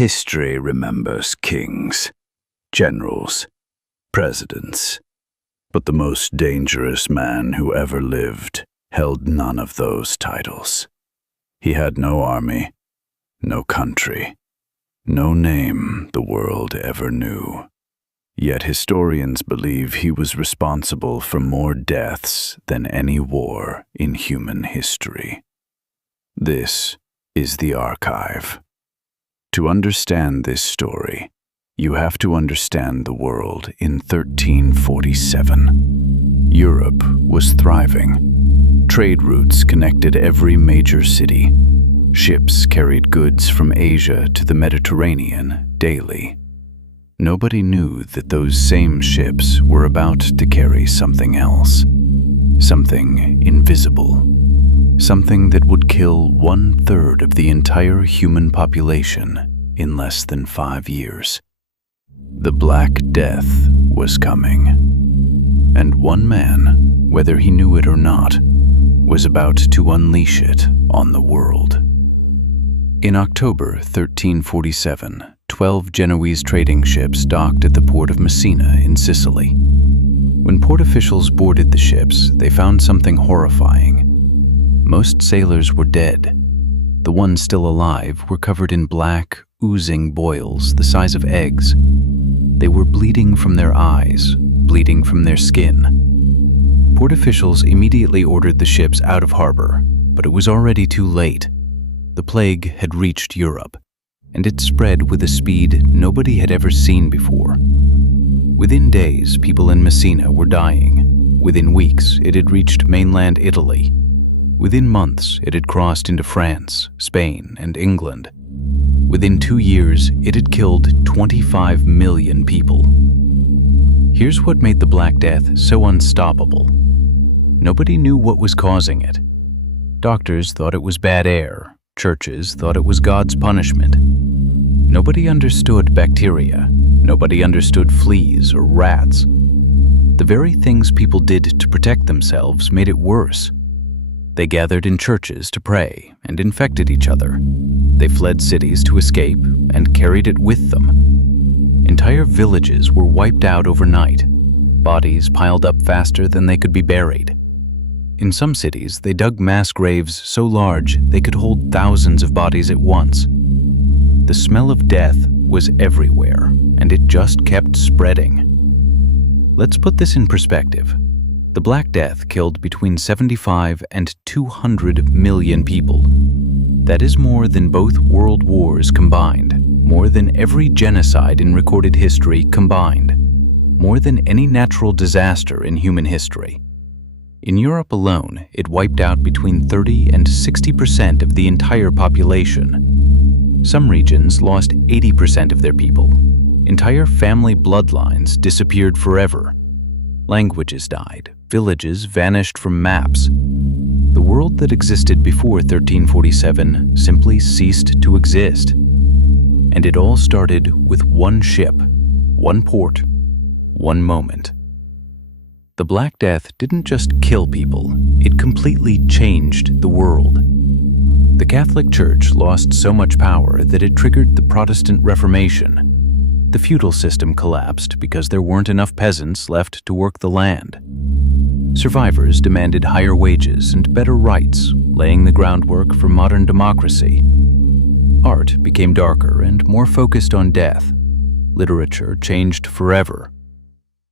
History remembers kings, generals, presidents, but the most dangerous man who ever lived held none of those titles. He had no army, no country, no name the world ever knew. Yet historians believe he was responsible for more deaths than any war in human history. This is the Archive. To understand this story, you have to understand the world in 1347. Europe was thriving. Trade routes connected every major city. Ships carried goods from Asia to the Mediterranean daily. Nobody knew that those same ships were about to carry something else, something invisible, something that would kill 1/3 of the entire human population in less than 5 years. The Black Death was coming, and one man, whether he knew it or not, was about to unleash it on the world. In October 1347, 12 Genoese trading ships docked at the port of Messina in Sicily. When port officials boarded the ships, they found something horrifying. Most sailors were dead. The ones still alive were covered in black, oozing boils the size of eggs. They were bleeding from their eyes, bleeding from their skin. Port officials immediately ordered the ships out of harbor, but it was already too late. The plague had reached Europe, and it spread with a speed nobody had ever seen before. Within days, people in Messina were dying. Within weeks, it had reached mainland Italy. Within months, it had crossed into France, Spain, and England. Within 2 years, it had killed 25 million people. Here's what made the Black Death so unstoppable. Nobody knew what was causing it. Doctors thought it was bad air. Churches thought it was God's punishment. Nobody understood bacteria. Nobody understood fleas or rats. The very things people did to protect themselves made it worse. They gathered in churches to pray and infected each other. They fled cities to escape and carried it with them. Entire villages were wiped out overnight. Bodies piled up faster than they could be buried. In some cities, they dug mass graves so large they could hold thousands of bodies at once. The smell of death was everywhere, and it just kept spreading. Let's put this in perspective. The Black Death killed between 75 and 200 million people. That is more than both world wars combined, more than every genocide in recorded history combined, more than any natural disaster in human history. In Europe alone, it wiped out between 30 and 60% of the entire population. Some regions lost 80% of their people. Entire family bloodlines disappeared forever. Languages died. Villages vanished from maps. The world that existed before 1347 simply ceased to exist. And it all started with one ship, one port, one moment. The Black Death didn't just kill people, it completely changed the world. The Catholic Church lost so much power that it triggered the Protestant Reformation. The feudal system collapsed because there weren't enough peasants left to work the land. Survivors demanded higher wages and better rights, laying the groundwork for modern democracy. Art became darker and more focused on death. Literature changed forever.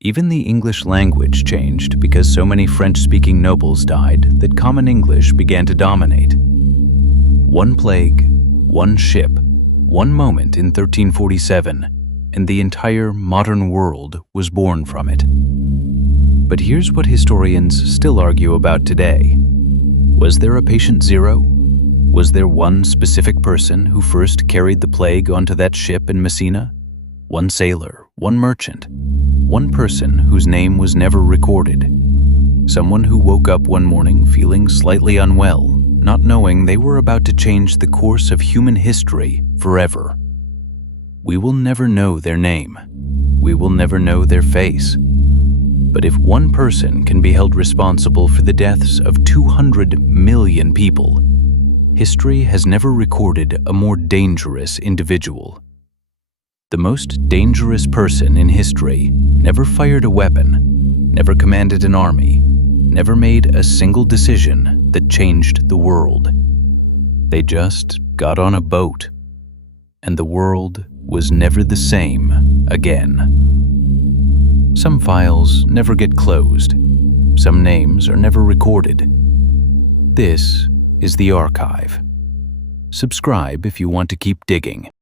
Even the English language changed because so many French-speaking nobles died that common English began to dominate. One plague, one ship, one moment in 1347, and the entire modern world was born from it. But here's what historians still argue about today. Was there a patient zero? Was there one specific person who first carried the plague onto that ship in Messina? One sailor, one merchant, one person whose name was never recorded. Someone who woke up one morning feeling slightly unwell, not knowing they were about to change the course of human history forever. We will never know their name. We will never know their face. But if one person can be held responsible for the deaths of 200 million people, history has never recorded a more dangerous individual. The most dangerous person in history never fired a weapon, never commanded an army, never made a single decision that changed the world. They just got on a boat, and the world was never the same again. Some files never get closed. Some names are never recorded. This is the archive. Subscribe if you want to keep digging.